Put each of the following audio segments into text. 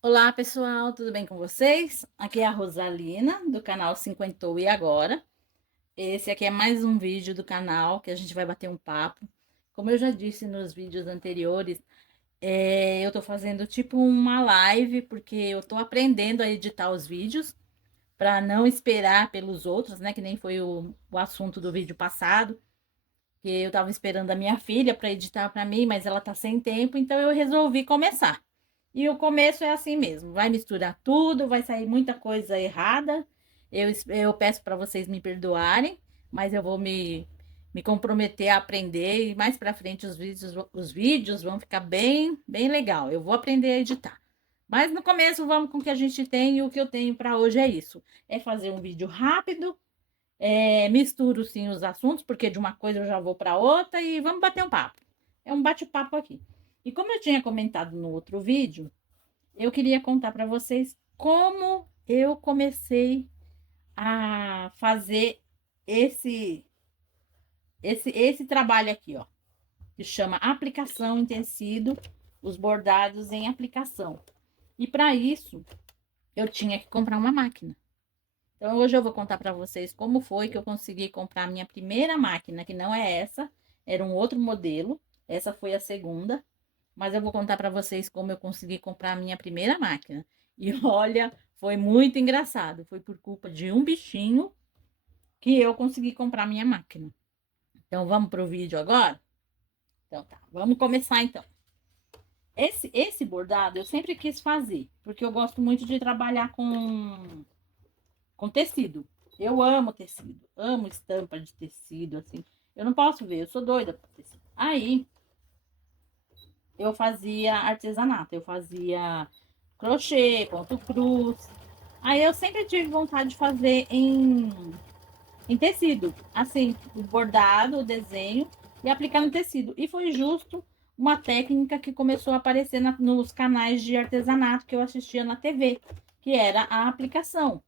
Olá pessoal, tudo bem com vocês? Aqui é a Rosalina do canal Cinquentou e Agora. Esse aqui é mais um vídeo do canal que a gente vai bater um papo. Como eu já disse nos vídeos anteriores, eu tô fazendo tipo uma live porque eu tô aprendendo a editar os vídeos para não esperar pelos outros, né? Que nem foi o assunto do vídeo passado, que eu tava esperando a minha filha para editar para mim, mas ela tá sem tempo, então eu resolvi começar. E o começo é assim mesmo, vai misturar tudo, vai sair muita coisa errada. Eu peço para vocês me perdoarem, mas eu vou me comprometer a aprender e mais para frente os vídeos vão ficar bem legal. Eu vou aprender a editar. Mas no começo vamos com o que a gente tem e o que eu tenho para hoje é isso. É fazer um vídeo rápido, misturo sim os assuntos, porque de uma coisa eu já vou para outra e vamos bater um papo. É um bate-papo aqui. E como eu tinha comentado no outro vídeo, eu queria contar para vocês como eu comecei a fazer esse esse trabalho aqui, ó, que chama aplicação em tecido, os bordados em aplicação. E para isso, eu tinha que comprar uma máquina. Então hoje eu vou contar para vocês como foi que eu consegui comprar a minha primeira máquina, que não é essa, era um outro modelo. Essa foi a segunda, mas eu vou contar para vocês como eu consegui comprar a minha primeira máquina. E olha, foi muito engraçado. Foi por culpa de um bichinho que eu consegui comprar a minha máquina. Então vamos pro vídeo agora? Então tá, vamos começar então. Esse bordado eu sempre quis fazer, porque eu gosto muito de trabalhar com tecido. Eu amo tecido, amo estampa de tecido, assim. Eu não posso ver, eu sou doida por tecido. Aí eu fazia artesanato, eu fazia crochê, ponto cruz. Aí eu sempre tive vontade de fazer em tecido, assim, o bordado, o desenho e aplicar no tecido. E foi justo uma técnica que começou a aparecer nos canais de artesanato que eu assistia na TV, que era a aplicação,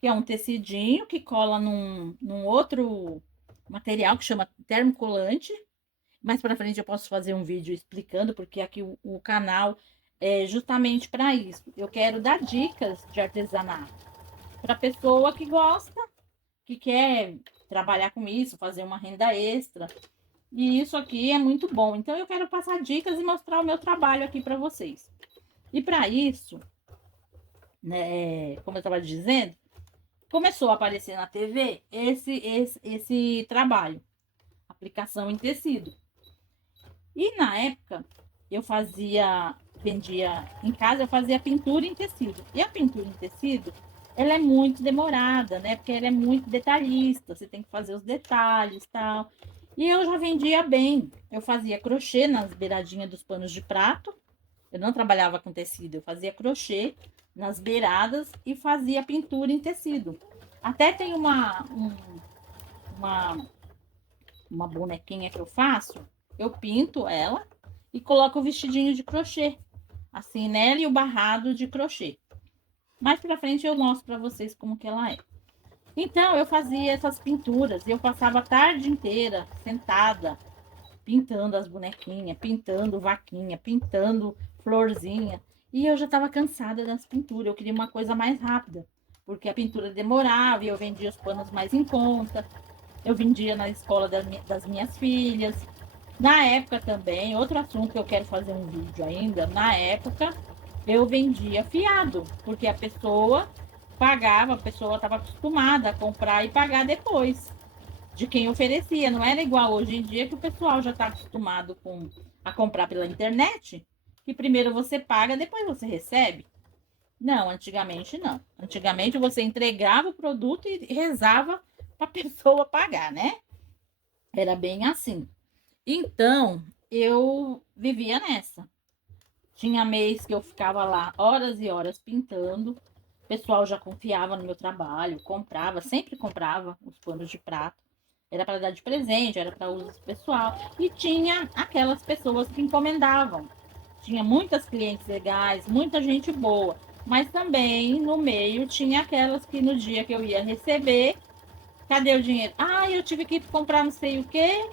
que é um tecidinho que cola num outro material que chama termocolante. Mais para frente eu posso fazer um vídeo explicando, porque aqui o canal é justamente para isso. Eu quero dar dicas de artesanato para pessoa que gosta, que quer trabalhar com isso, fazer uma renda extra. E isso aqui é muito bom. Então eu quero passar dicas e mostrar o meu trabalho aqui para vocês. E para isso, né, como eu estava dizendo, começou a aparecer na TV esse trabalho, aplicação em tecido. E na época eu vendia em casa, eu fazia pintura em tecido. E a pintura em tecido, ela é muito demorada, né? Porque ela é muito detalhista, você tem que fazer os detalhes, tal. E eu já vendia bem. Eu fazia crochê nas beiradinhas dos panos de prato. Eu não trabalhava com tecido, eu fazia crochê nas beiradas e fazia pintura em tecido. Até tem uma uma bonequinha que eu faço, eu pinto ela e coloco o vestidinho de crochê, assim nela e o barrado de crochê. Mais pra frente eu mostro pra vocês como que ela é. Então eu fazia essas pinturas e eu passava a tarde inteira sentada pintando as bonequinhas, pintando vaquinha, pintando florzinha. E eu já estava cansada das pinturas, eu queria uma coisa mais rápida, porque a pintura demorava e eu vendia os panos mais em conta. Eu vendia na escola das minhas filhas. Na época também, outro assunto que eu quero fazer um vídeo ainda, na época eu vendia fiado, porque a pessoa pagava, a pessoa estava acostumada a comprar e pagar depois de quem oferecia. Não era igual hoje em dia que o pessoal já está acostumado a comprar pela internet, que primeiro você paga, depois você recebe. Não, antigamente não. Antigamente você entregava o produto e rezava para a pessoa pagar, né? Era bem assim. Então, eu vivia nessa. Tinha mês que eu ficava lá horas e horas pintando. O pessoal já confiava no meu trabalho, comprava, sempre comprava os panos de prato. Era para dar de presente, era para uso pessoal. E tinha aquelas pessoas que encomendavam. Tinha muitas clientes legais, muita gente boa. Mas também no meio tinha aquelas que no dia que eu ia receber, cadê o dinheiro? Ah, eu tive que comprar não sei o quê.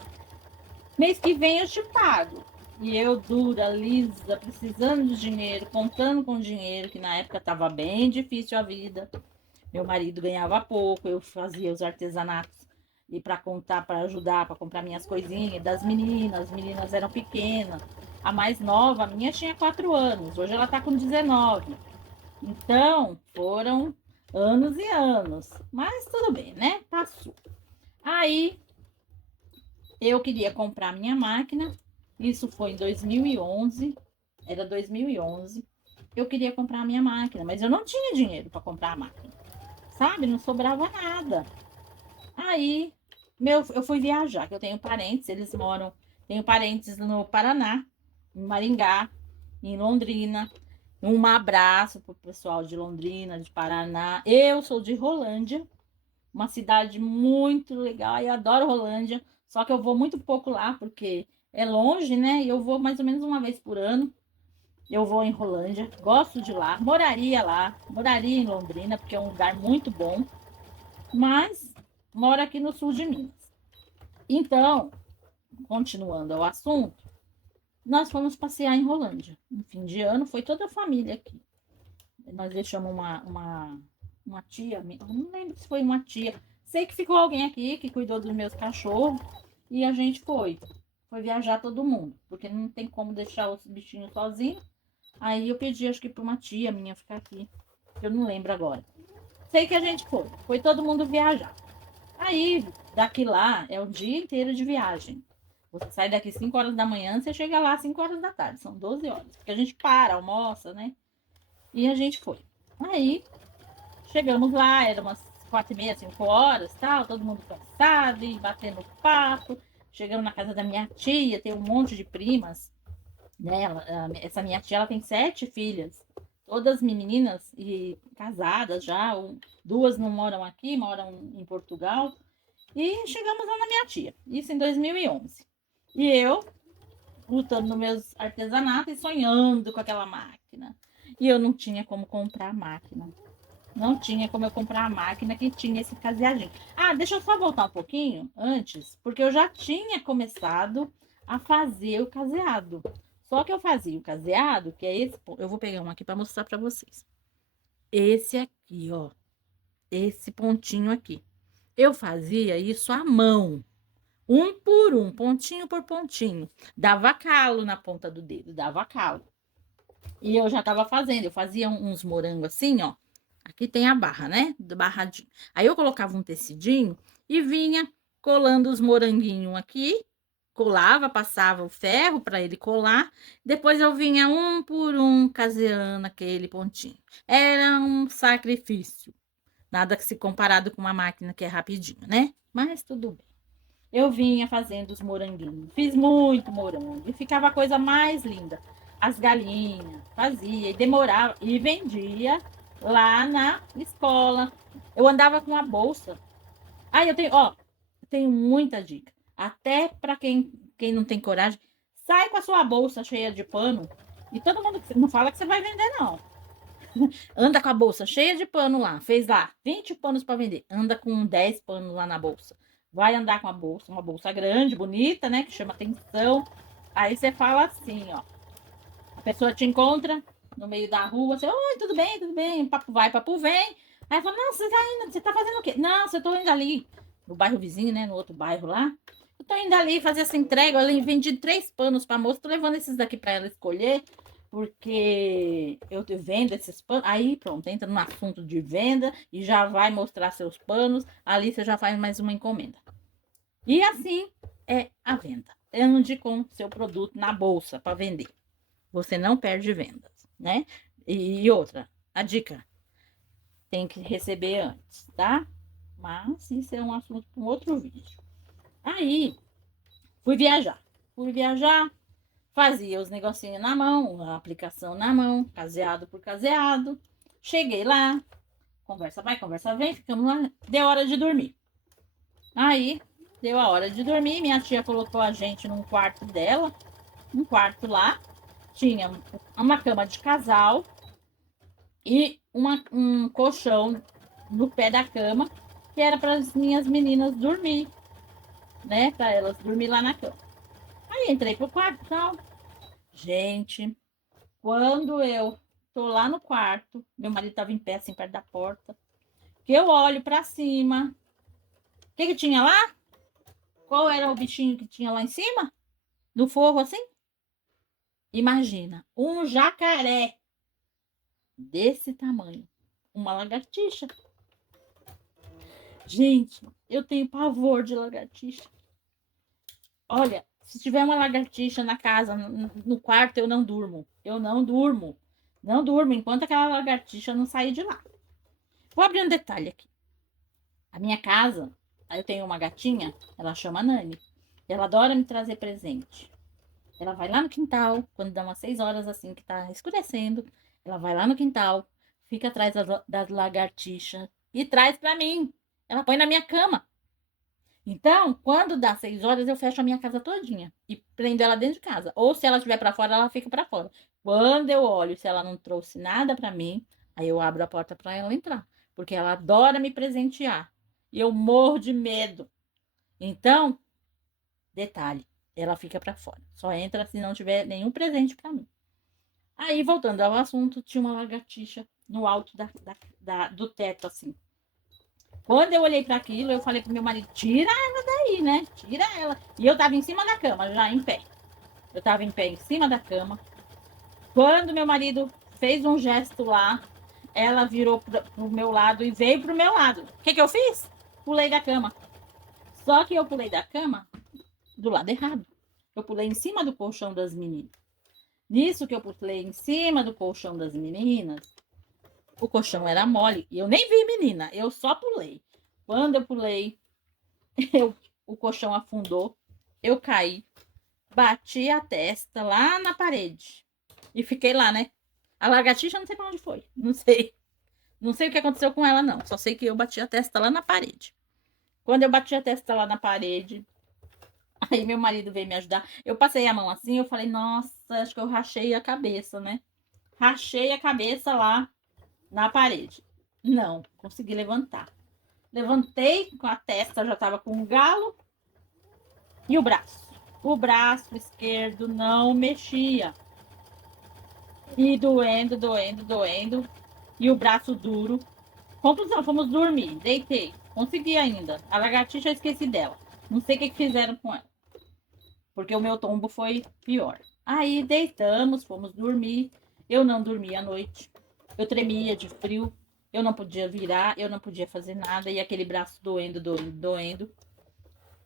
Mês que vem eu te pago. E eu dura, lisa, precisando de dinheiro, contando com dinheiro, que na época estava bem difícil a vida. Meu marido ganhava pouco, eu fazia os artesanatos e para contar, para ajudar, para comprar minhas coisinhas das meninas. As meninas eram pequenas. A mais nova, a minha tinha 4 anos, hoje ela está com 19. Então, foram anos e anos. Mas tudo bem, né? Passou. Aí, eu queria comprar minha máquina. Isso foi em 2011. Era 2011. Eu queria comprar a minha máquina, mas eu não tinha dinheiro para comprar a máquina. Sabe? Não sobrava nada. Aí, eu fui viajar, que eu tenho parentes, eles moram, tenho parentes no Paraná, em Maringá, em Londrina. Um abraço pro pessoal de Londrina, de Paraná. Eu sou de Rolândia, uma cidade muito legal. Eu adoro Rolândia, só que eu vou muito pouco lá porque é longe, né? E eu vou mais ou menos uma vez por ano. Eu vou em Rolândia, gosto de lá, moraria em Londrina, porque é um lugar muito bom, mas moro aqui no sul de Minas. Então, continuando o assunto, nós fomos passear em Rolândia. No fim de ano, foi toda a família aqui. Nós deixamos uma tia, eu não lembro se foi uma tia. Sei que ficou alguém aqui que cuidou dos meus cachorros e a gente foi. Foi viajar todo mundo, porque não tem como deixar os bichinhos sozinhos. Aí eu pedi, acho que para uma tia minha ficar aqui. Eu não lembro agora. Sei que a gente foi. Foi todo mundo viajar. Aí, daqui lá, é o dia inteiro de viagem. Você sai daqui 5 horas da manhã, você chega lá às 5 horas da tarde. São 12 horas. Porque a gente para, almoça, né? E a gente foi. Aí, chegamos lá, era umas 4h30, 5 horas, tal, todo mundo cansado e batendo papo. Chegamos na casa da minha tia, tem um monte de primas, né? Essa minha tia, ela tem 7 filhas, todas meninas e casadas já. Duas não moram aqui, moram em Portugal. E chegamos lá na minha tia, isso em 2011. E eu, lutando nos meus artesanatos e sonhando com aquela máquina. E eu não tinha como comprar a máquina. Não tinha como eu comprar a máquina que tinha esse caseadinho. Ah, deixa eu só voltar um pouquinho antes, porque eu já tinha começado a fazer o caseado. Só que eu fazia o caseado, que é esse. Eu vou pegar um aqui para mostrar para vocês. Esse aqui, ó. Esse pontinho aqui. Eu fazia isso à mão, um por um, pontinho por pontinho. Dava calo na ponta do dedo, dava calo. E eu já tava fazendo, eu fazia uns morangos assim, ó. Aqui tem a barra, né? Do barradinho. Aí eu colocava um tecidinho e vinha colando os moranguinhos aqui, colava, passava o ferro para ele colar. Depois eu vinha um por um caseando aquele pontinho. Era um sacrifício. Nada que se comparado com uma máquina que é rapidinho, né? Mas tudo bem. Eu vinha fazendo os moranguinhos. Fiz muito morango. E ficava a coisa mais linda. As galinhas, fazia e demorava. E vendia lá na escola. Eu andava com a bolsa. Ah, eu tenho, ó, eu tenho muita dica. Até para quem não tem coragem, sai com a sua bolsa cheia de pano. E todo mundo não fala que você vai vender, não. Anda com a bolsa cheia de pano lá. Fez lá 20 panos para vender. Anda com 10 panos lá na bolsa. Vai andar com a bolsa, uma bolsa grande, bonita, né? Que chama atenção. Aí você fala assim, ó. A pessoa te encontra no meio da rua. Você, oi, tudo bem, tudo bem. Papo vai, papo vem. Aí fala, não, você tá indo, você tá fazendo o quê? Não, você tô indo ali. No bairro vizinho, né? No outro bairro lá. Eu tô indo ali fazer essa entrega. Eu vendi 3 panos pra moça. Tô levando esses daqui pra ela escolher porque eu vendo esses panos, aí pronto, entra no assunto de venda e já vai mostrar seus panos, ali você já faz mais uma encomenda. E assim é a venda. Ande com seu produto na bolsa para vender. Você não perde vendas, né? E outra, a dica, tem que receber antes, tá? Mas isso é um assunto para um outro vídeo. Aí, fui viajar. Fui viajar, fazia os negocinhos na mão, a aplicação na mão, caseado por caseado. Cheguei lá, conversa vai, conversa vem, ficamos lá, deu hora de dormir. Aí, deu a hora de dormir, minha tia colocou a gente num quarto dela, um quarto lá, tinha uma cama de casal e um colchão no pé da cama, que era para as minhas meninas dormir, né? Para elas dormir lá na cama. Aí entrei pro quarto e tal, Gente, quando eu tô lá no quarto, meu marido tava em pé, assim, perto da porta, que eu olho pra cima. O que que tinha lá? Qual era o bichinho que tinha lá em cima? No forro, assim? Imagina, um jacaré desse tamanho. Uma lagartixa. Gente, eu tenho pavor de lagartixa. Olha, se tiver uma lagartixa na casa, no quarto, eu não durmo. Eu não durmo. Não durmo enquanto aquela lagartixa não sair de lá. Vou abrir um detalhe aqui. A minha casa, aí eu tenho uma gatinha, ela chama Nani. Ela adora me trazer presente. Ela vai lá no quintal, quando dá umas 6 horas assim que tá escurecendo, ela vai lá no quintal, fica atrás das lagartixas e traz pra mim. Ela põe na minha cama. Então, quando dá 6 horas, eu fecho a minha casa todinha e prendo ela dentro de casa. Ou se ela estiver pra fora, ela fica pra fora. Quando eu olho se ela não trouxe nada pra mim, aí eu abro a porta pra ela entrar, porque ela adora me presentear. E eu morro de medo. Então, detalhe, ela fica pra fora. Só entra se não tiver nenhum presente pra mim. Aí, voltando ao assunto, tinha uma lagartixa no alto do teto, assim. Quando eu olhei para aquilo, eu falei pro meu marido, tira ela daí, né? Tira ela. E eu tava em cima da cama, já em pé. Eu tava em pé em cima da cama. Quando meu marido fez um gesto lá, ela virou pro meu lado e veio pro meu lado. O que que eu fiz? Pulei da cama. Só que eu pulei da cama do lado errado. Eu pulei em cima do colchão das meninas. Nisso que eu pulei em cima do colchão das meninas, o colchão era mole. E eu nem vi menina, eu só pulei. Quando eu pulei, o colchão afundou, eu caí, bati a testa lá na parede e fiquei lá, né? A lagartixa não sei pra onde foi, não sei. Não sei o que aconteceu com ela, não. Só sei que eu bati a testa lá na parede. Quando eu bati a testa lá na parede, aí meu marido veio me ajudar. Eu passei a mão assim, eu falei, nossa, acho que eu rachei a cabeça, né? Rachei a cabeça lá na parede. Não, consegui levantar. Levantei com a testa, já tava com um galo e o braço. O braço esquerdo não mexia. E doendo, doendo, doendo. E o braço duro. Conclusão, fomos dormir. Deitei. Consegui ainda. A lagartixa eu esqueci dela. Não sei o que fizeram com ela. Porque o meu tombo foi pior. Aí deitamos, fomos dormir. Eu não dormi à noite. Eu tremia de frio. Eu não podia virar, eu não podia fazer nada. E aquele braço doendo, doendo, doendo.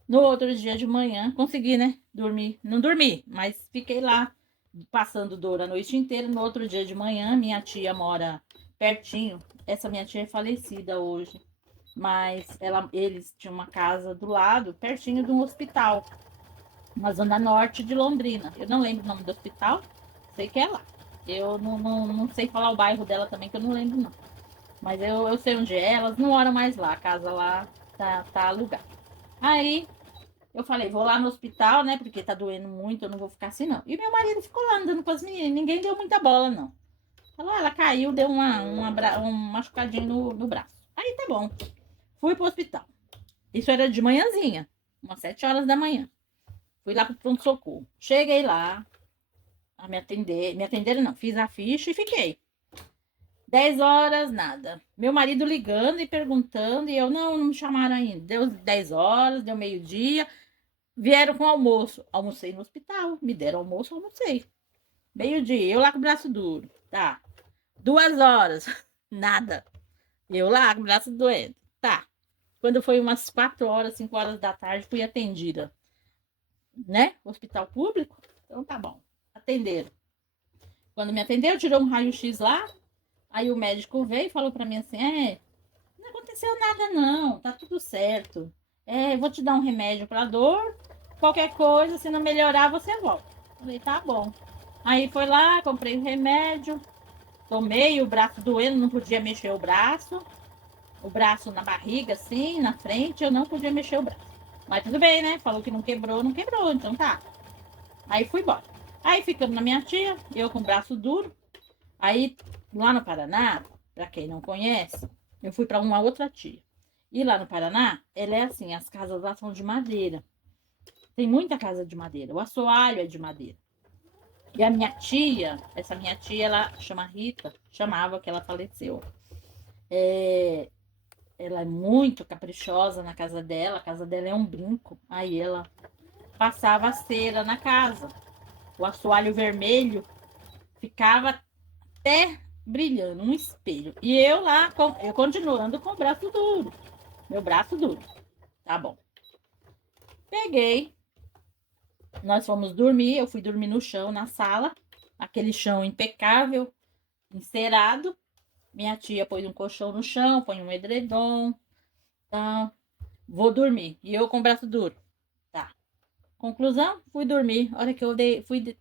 No outro dia de manhã, consegui, né? Dormir. Não dormi, mas fiquei lá passando dor a noite inteira. No outro dia de manhã, minha tia mora pertinho. Essa minha tia é falecida hoje. Mas eles tinham uma casa do lado, pertinho de um hospital, na zona norte de Londrina. Eu não lembro o nome do hospital, sei que é lá. Eu não sei falar o bairro dela também, que eu não lembro, não. Mas eu sei onde é, elas não moram mais lá, a casa lá tá alugada. Aí eu falei, vou lá no hospital, né? Porque tá doendo muito, eu não vou ficar assim, não. E meu marido ficou lá andando com as meninas, ninguém deu muita bola, não. Falou, ela caiu, deu um machucadinho no braço. Aí tá bom. Fui pro hospital. Isso era de manhãzinha, umas 7 horas da manhã. Fui lá pro pronto-socorro. Cheguei lá, a me atender. Me atenderam, não. Fiz a ficha e fiquei. 10 horas, nada. Meu marido ligando e perguntando, e eu, não me chamaram ainda. Deu 10 horas, deu meio-dia. Vieram com almoço. Almocei no hospital. Me deram almoço, almocei. Meio-dia. Eu lá com o braço duro. Tá. 2 horas. Nada. Eu lá com o braço doendo. Tá. Quando foi umas 4 horas, 5 horas da tarde, fui atendida. Né? Hospital público. Então tá bom. Atenderam. Quando me atendeu, tirou um raio-x lá. Aí o médico veio e falou pra mim assim: não aconteceu nada, não. Tá tudo certo. Vou te dar um remédio pra dor. Qualquer coisa, se não melhorar, você volta. Falei, tá bom. Aí foi lá, comprei o remédio, tomei, o braço doendo, não podia mexer o braço na barriga, assim, na frente, eu não podia mexer o braço. Mas tudo bem, né? Falou que não quebrou, não quebrou, então tá. Aí fui embora. Aí ficamos na minha tia, eu com o braço duro. Aí lá no Paraná, pra quem não conhece, eu fui pra uma outra tia. E lá no Paraná, ela é assim, as casas lá são de madeira. Tem muita casa de madeira. O assoalho é de madeira. E a minha tia, essa minha tia, ela chama Rita, chamava que ela faleceu. É, ela é muito caprichosa na casa dela, a casa dela é um brinco. Aí ela passava a cera na casa. O assoalho vermelho ficava até brilhando, um espelho. E eu lá, eu continuando com o braço duro. Meu braço duro. Tá bom. Peguei, nós fomos dormir, eu fui dormir no chão, na sala. Aquele chão impecável, encerado. Minha tia pôs um colchão no chão, põe um edredom. Então, vou dormir. E eu com o braço duro. Tá. Conclusão, fui dormir. A hora que eu fui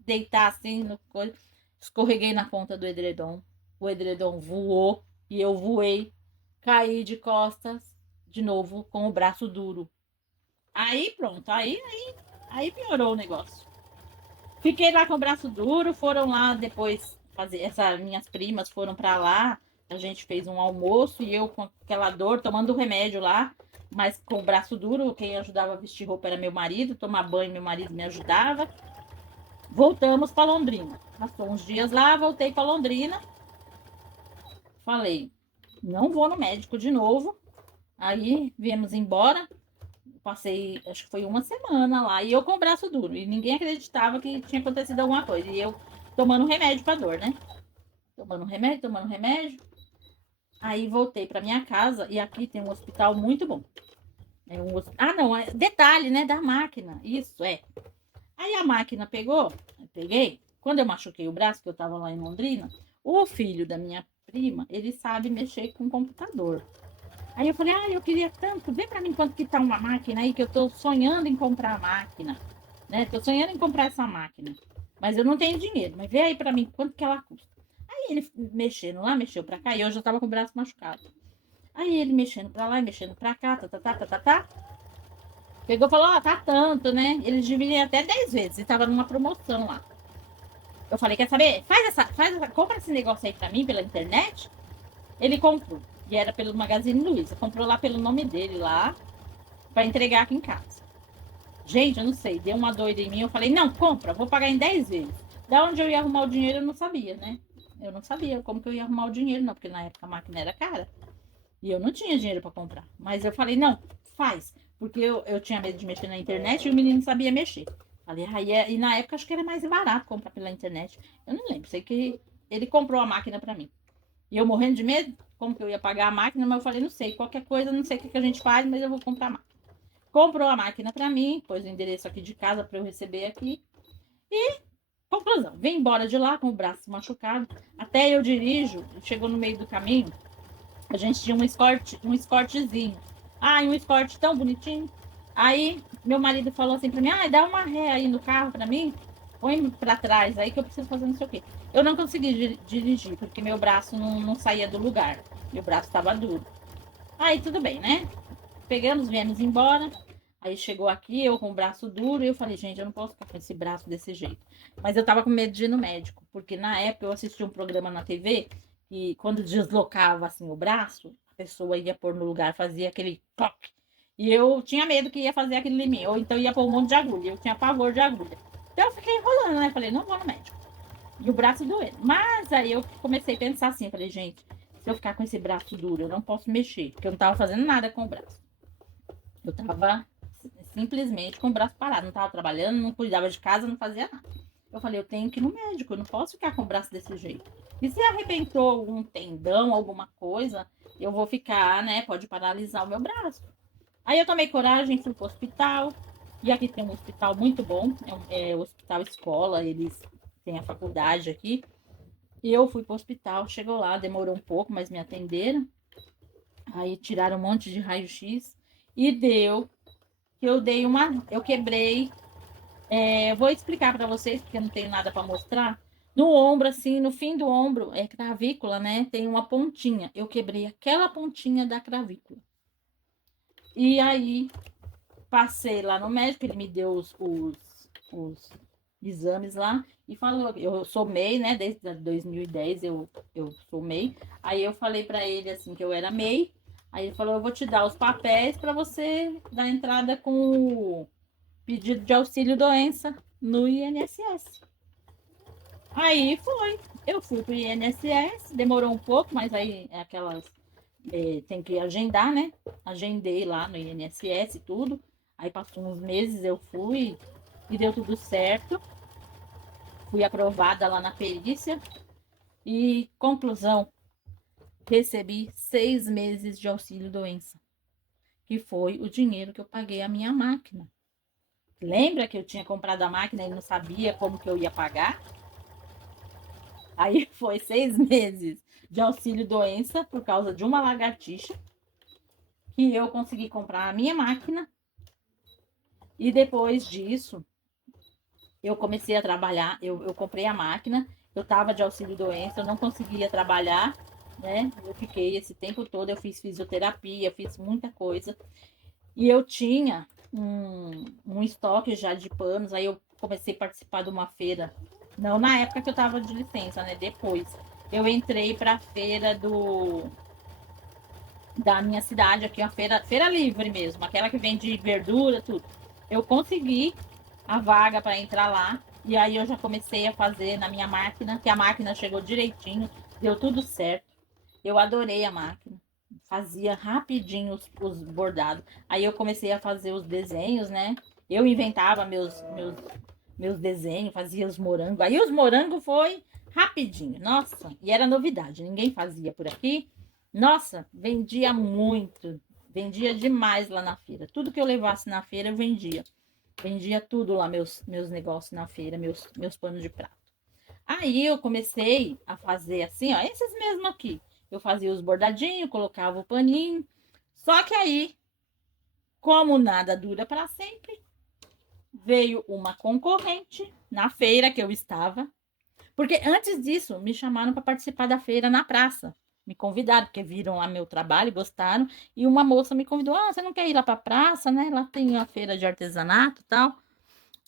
deitar assim, no coisa, escorreguei na ponta do edredom. O edredom voou e eu voei. Caí de costas de novo com o braço duro. Aí pronto, aí piorou o negócio. Fiquei lá com o braço duro, foram lá depois fazer, essas minhas primas foram para lá, a gente fez um almoço e eu com aquela dor, tomando remédio lá, mas com o braço duro, quem ajudava a vestir roupa era meu marido, tomar banho meu marido me ajudava. Voltamos para Londrina. Passou uns dias lá, voltei para Londrina. Falei, não vou no médico de novo. Aí viemos embora. Passei, acho que foi uma semana lá, e eu com o braço duro. E ninguém acreditava que tinha acontecido alguma coisa. E eu tomando remédio para dor, né? Tomando remédio, tomando remédio. Aí voltei para minha casa e aqui tem um hospital muito bom. Ah, não, detalhe, né, da máquina. Isso, é. Aí a máquina pegou, eu peguei. Quando eu machuquei o braço, que eu tava lá em Londrina, o filho da minha prima, ele sabe mexer com computador. Aí eu falei, eu queria tanto, vê pra mim quanto que tá uma máquina aí, que eu tô sonhando em comprar a máquina, né? Tô sonhando em comprar essa máquina, mas eu não tenho dinheiro, mas vê aí pra mim quanto que ela custa. Aí ele mexendo lá, mexeu pra cá, e eu já tava com o braço machucado. Aí ele mexendo pra lá, mexendo pra cá, tá. Pegou e falou, tá tanto, né? Eles dividem até 10 vezes, e tava numa promoção lá. Eu falei, quer saber? Compra esse negócio aí pra mim pela internet. Ele comprou. E era pelo Magazine Luiza. Comprou lá pelo nome dele lá, para entregar aqui em casa. Gente, eu não sei, deu uma doida em mim. Eu falei, não, compra, vou pagar em 10 vezes. Da onde eu ia arrumar o dinheiro, eu não sabia, né? Eu não sabia como que eu ia arrumar o dinheiro, não, porque na época a máquina era cara. E eu não tinha dinheiro para comprar. Mas eu falei, não, faz. Porque eu tinha medo de mexer na internet e o menino sabia mexer. Falei, e na época acho que era mais barato comprar pela internet. Eu não lembro, sei que ele comprou a máquina para mim. E eu morrendo de medo, como que eu ia pagar a máquina, mas eu falei, não sei, qualquer coisa, não sei o que a gente faz, mas eu vou comprar a máquina. Comprou a máquina para mim, pôs o endereço aqui de casa para eu receber aqui. E, conclusão, vim embora de lá com o braço machucado. Até eu dirijo, chegou no meio do caminho, a gente tinha um escortezinho. Ai, um escorte tão bonitinho. Aí, meu marido falou assim pra mim, dá uma ré aí no carro pra mim, põe pra trás aí que eu preciso fazer não sei o quê. Eu não consegui dirigir, porque meu braço não saía do lugar. Meu braço estava duro. Aí, tudo bem, né? Pegamos, viemos embora. Aí chegou aqui, eu com o braço duro, e eu falei, gente, eu não posso ficar com esse braço desse jeito. Mas eu tava com medo de ir no médico, porque na época eu assisti um programa na TV e quando deslocava assim o braço, a pessoa ia pôr no lugar, fazia aquele toque. E eu tinha medo que ia fazer aquele em mim, ou então ia pôr um monte de agulha. Eu tinha pavor de agulha. Então eu fiquei enrolando, né? Falei, não vou no médico. E o braço doendo. Mas aí eu comecei a pensar assim, falei, gente, se eu ficar com esse braço duro, eu não posso mexer, porque eu não tava fazendo nada com o braço. Eu tava simplesmente com o braço parado, não tava trabalhando, não cuidava de casa, não fazia nada. Eu falei, eu tenho que ir no médico, eu não posso ficar com o braço desse jeito. E se arrebentou algum tendão, alguma coisa, eu vou ficar, né? Pode paralisar o meu braço. Aí eu tomei coragem, fui pro hospital. E aqui tem um hospital muito bom, é o Hospital Escola, eles têm a faculdade aqui. E eu fui pro hospital, chegou lá, demorou um pouco, mas me atenderam. Aí tiraram um monte de raio-x e deu que eu dei eu quebrei. Vou explicar para vocês, porque eu não tenho nada para mostrar. No ombro, assim, no fim do ombro, é cravícula, né? Tem uma pontinha. Eu quebrei aquela pontinha da cravícula. E aí, passei lá no médico, ele me deu os exames lá e falou, eu sou MEI, né? Desde 2010 eu sou MEI. Aí eu falei para ele assim que eu era MEI. Aí ele falou, eu vou te dar os papéis para você dar entrada com o pedido de auxílio doença no INSS. Aí eu fui pro INSS, demorou um pouco, mas aí é aquelas, tem que agendar, né? Agendei lá no INSS e tudo. Aí passou uns meses, eu fui e deu tudo certo. Fui aprovada lá na perícia e, conclusão, recebi 6 meses de auxílio-doença, que foi o dinheiro que eu paguei a minha máquina. Lembra que eu tinha comprado a máquina e não sabia como que eu ia pagar? Aí foi 6 meses de auxílio-doença por causa de uma lagartixa que eu consegui comprar a minha máquina. E depois disso, eu comecei a trabalhar. Eu comprei a máquina, eu estava de auxílio-doença, eu não conseguia trabalhar, né? Eu fiquei esse tempo todo, eu fiz fisioterapia, fiz muita coisa. E eu tinha um estoque já de panos, aí eu comecei a participar de uma feira. Não na época que eu estava de licença, né? Depois. Eu entrei para a feira da minha cidade aqui, uma feira livre mesmo, aquela que vende verdura, tudo. Eu consegui a vaga para entrar lá, e aí eu já comecei a fazer na minha máquina, que a máquina chegou direitinho, deu tudo certo. Eu adorei a máquina. Fazia rapidinho os bordados. Aí eu comecei a fazer os desenhos, né? Eu inventava meus desenhos, fazia os morangos. Aí os morangos foi rapidinho. Nossa, e era novidade, ninguém fazia por aqui. Nossa, vendia muito. Vendia demais lá na feira. Tudo que eu levasse na feira eu vendia. Vendia tudo lá, meus negócios na feira, meus panos de prato. Aí eu comecei a fazer assim, ó, esses mesmo aqui. Eu fazia os bordadinhos, colocava o paninho. Só que aí, como nada dura para sempre, veio uma concorrente na feira que eu estava. Porque antes disso, me chamaram para participar da feira na praça. Me convidaram, porque viram lá meu trabalho, gostaram. E uma moça me convidou: Ah, você não quer ir lá para a praça, né? Lá tem a feira de artesanato e tal.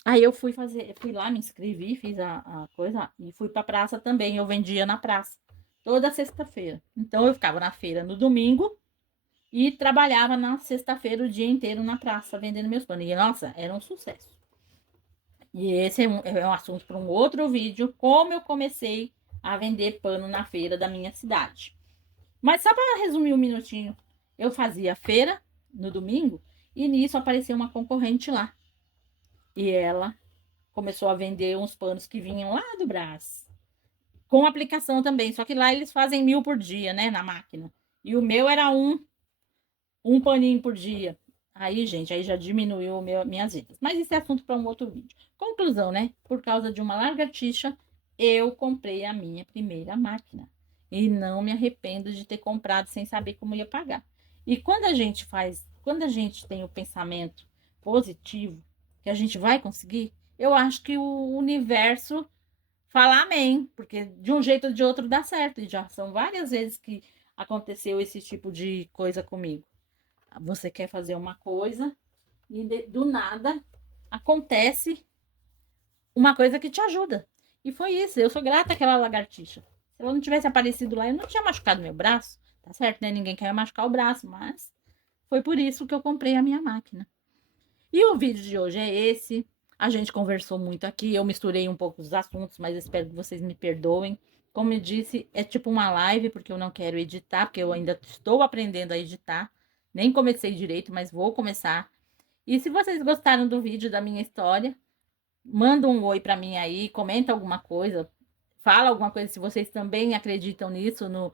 Aí eu fui lá, me inscrevi, fiz a coisa e fui para a praça também. Eu vendia na praça toda sexta-feira. Então eu ficava na feira no domingo e trabalhava na sexta-feira o dia inteiro na praça vendendo meus panos. E nossa, era um sucesso. E esse é um assunto para um outro vídeo, como eu comecei a vender pano na feira da minha cidade. Mas só para resumir um minutinho, eu fazia feira no domingo e nisso apareceu uma concorrente lá. E ela começou a vender uns panos que vinham lá do Brás. Com aplicação também, só que lá eles fazem 1.000 por dia, né, na máquina. E o meu era um paninho por dia. Aí, gente, aí já diminuiu minhas vendas. Mas isso é assunto para um outro vídeo. Conclusão, né? Por causa de uma lagartixa, eu comprei a minha primeira máquina. E não me arrependo de ter comprado sem saber como ia pagar. E quando a gente tem o pensamento positivo, que a gente vai conseguir, eu acho que o universo fala amém, porque de um jeito ou de outro dá certo. E já são várias vezes que aconteceu esse tipo de coisa comigo. Você quer fazer uma coisa e do nada acontece uma coisa que te ajuda. E foi isso. Eu sou grata àquela lagartixa. Se ela não tivesse aparecido lá, eu não tinha machucado meu braço. Tá certo, né? Ninguém quer machucar o braço, mas foi por isso que eu comprei a minha máquina. E o vídeo de hoje é esse. A gente conversou muito aqui. Eu misturei um pouco os assuntos, mas espero que vocês me perdoem. Como eu disse, é tipo uma live, porque eu não quero editar, porque eu ainda estou aprendendo a editar. Nem comecei direito, mas vou começar. E se vocês gostaram do vídeo da minha história, manda um oi para mim aí, comenta alguma coisa, fala alguma coisa se vocês também acreditam nisso, no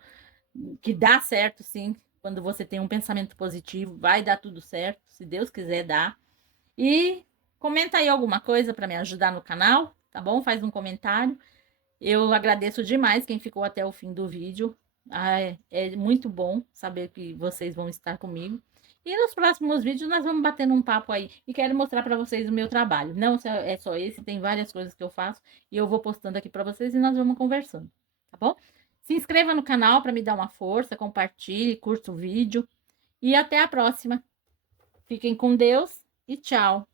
que dá certo sim. Quando você tem um pensamento positivo, vai dar tudo certo, se Deus quiser dar. E comenta aí alguma coisa para me ajudar no canal, tá bom? Faz um comentário. Eu agradeço demais quem ficou até o fim do vídeo. Ah, é muito bom saber que vocês vão estar comigo. E nos próximos vídeos nós vamos batendo um papo aí. E quero mostrar para vocês o meu trabalho. Não é só esse, tem várias coisas que eu faço. E eu vou postando aqui para vocês e nós vamos conversando, tá bom? Se inscreva no canal para me dar uma força, compartilhe, curta o vídeo. E até a próxima. Fiquem com Deus e tchau.